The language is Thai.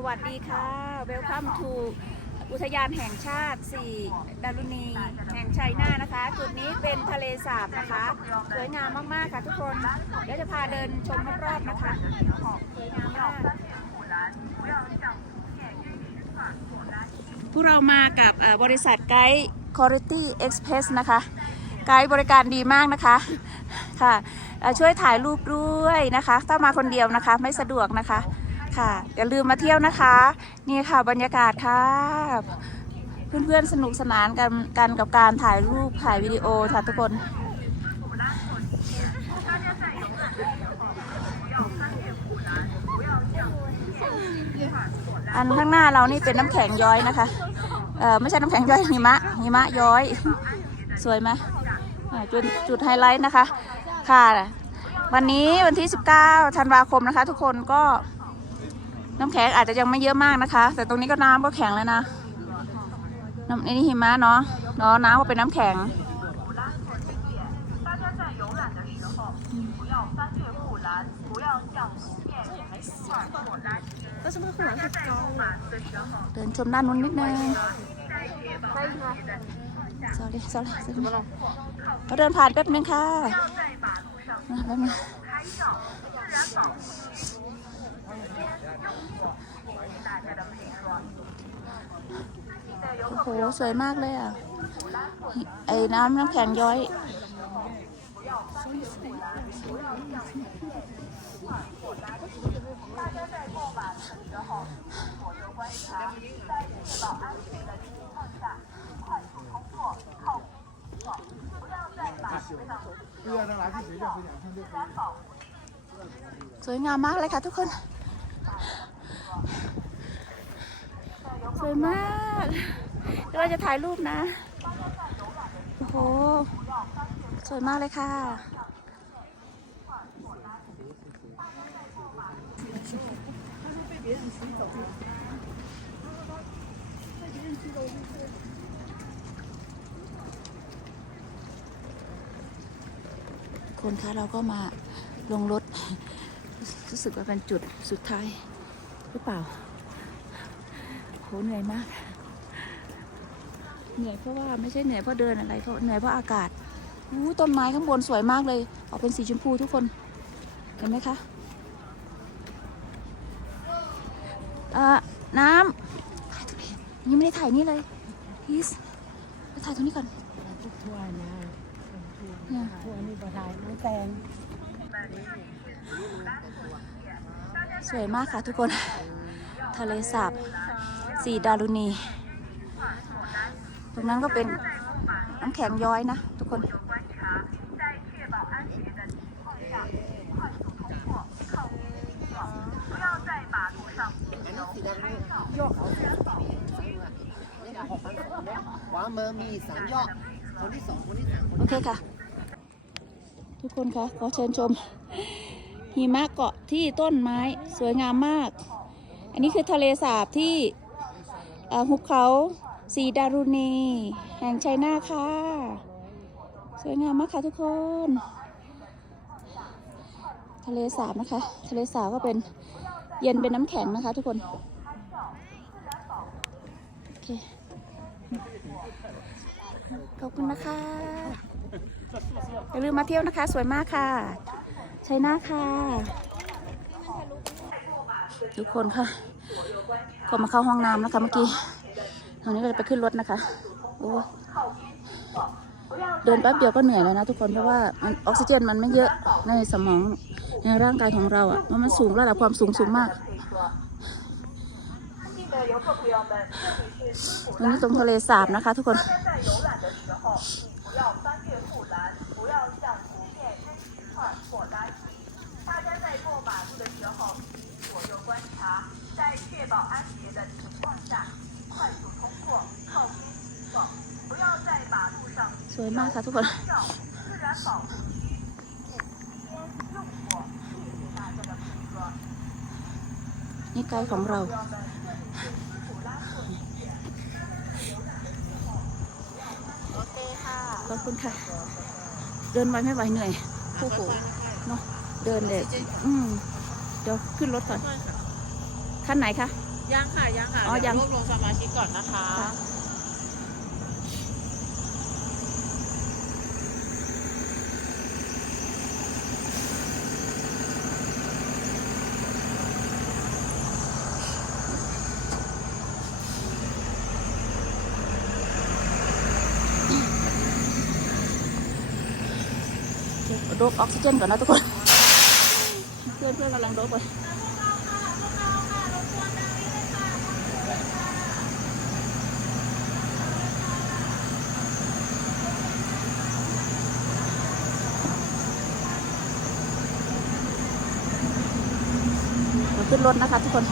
สวัสดีค่ะเวลคัมทูอุทยานแห่งชาติ4ดารุณี แห่งชัยนานะคะ จุดนี้เป็นทะเลสาบนะคะ สวยงามมาก ๆ ค่ะทุกคน เดี๋ยวจะพาเดินชมรอบๆนะคะสวยงามมากพวกเรามากับเอ่อบริษัทไกด์ Quality Express นะคะ ไกด์บริการดีมากนะคะค่ะเอ่อช่วยถ่ายรูปด้วยนะคะ ถ้ามาคนเดียวนะคะไม่สะดวกนะคะ ค่ะ อย่าลืมมาเที่ยวนะคะ นี่ค่ะบรรยากาศค่ะ เพื่อนๆสนุกสนานกันกันกับการถ่ายรูปถ่ายวิดีโอค่ะทุกคนอันข้างหน้าเรานี่เป็นน้ำแข็งย้อยนะคะ เออไม่ใช่น้ำแข็งย้อยหิมะหิมะย้อย สวยไหมจุดจุดไฮไลท์นะคะ ค่ะ วันนี้วันที่ 19 ธันวาคมนะคะ ทุกคนก็ น้ำแข็งอาจจะยังไม่เยอะมากนะคะ แต่ตรงนี้ก็น้ำก็แข็งแล้วนะน้ำนี่หิมะเนาะเนาะน้ำก็เป็นน้ำแข็งเดินชมด้านนู้นนิดนึง sorry sorry sorry เราเดินผ่านแป๊บนึงค่ะมาแป๊บนึง โอ้โห สวยมากเลยอะ ไอ้น้ำน้ำแข็งย้อย สวยงามมากเลยค่ะทุกคน สวยมากเดี๋ยวเราจะถ่ายรูปนะ โอ้โห สวยมากเลยค่ะ คนคะเราก็มาลงรถ รู้สึกว่าเป็นจุดสุดท้ายหรือเปล่าโหเหนื่อยมาก เหนื่อยเพราะว่าไม่ใช่เหนื่อยเพราะเดินอะไรเพราะเหนื่อยเพราะอากาศอู้ต้นไม้ข้างบนสวยมากเลยออกเป็นสีชมพูทุกคนเห็นไหมคะเอ่อน้ำยังไม่ได้ถ่ายนี่เลยพีสไปถ่ายตรงนี้ก่อนทั่วนะเนี่ยทั่วนี่บ่ได้น้องแตง สวยมากค่ะทุกคน ทะเลสาบสีดารุณี ตรงนั้นก็เป็นน้ำแข็งย้อยนะ ทุกคนโอเคค่ะ ทุกคนคะขอเชิญชม หิมะเกาะที่ต้นไม้สวยงามมาก อันนี้คือทะเลสาบที่เอ่อหุบเขาสีดารุณีแห่งชัยนาค่ะ สวยงามมากค่ะทุกคน ทะเลสาบนะคะ ทะเลสาบก็เป็นเย็นเป็นน้ำแข็งนะคะทุกคนโอเคขอบคุณนะคะอย่าลืมมาเที่ยวนะคะ สวยมากค่ะ ชัยนาค่ะ ทุกคนค่ะ ก็มาเข้าห้องน้ำนะคะเมื่อกี้ตอนนี้ก็จะไปขึ้นรถนะคะ โอ้เดินแป๊บเดียวก็เหนื่อยแล้วนะทุกคนเพราะว่ามันออกซิเจนมันไม่เยอะในสมองในร่างกายของเราอะ่ะมันมันสูงระดับความสูงสูงมากอันนี้ตรงทะเลสาบนะคะ ทุกคน วยมากค่ะทุกคนนี่ไกด์ของเราขอบคุณค่ะ เดินไวไม่ไหวเหนื่อยโอ้โหเนาะเดินเลยอืมเดี๋ยวขึ้นรถก่อนขั้นไหนคะขยังค่ะยังค่ะอ๋อยังเดี๋วรวบรวมสมาชิกก่อนนะคะ ดบออกซิเจนก่อนนะทุกคน เพื่อนเพื่อนกำลังดบไปเดี๋ยขึ้นรถนะคะทุกคน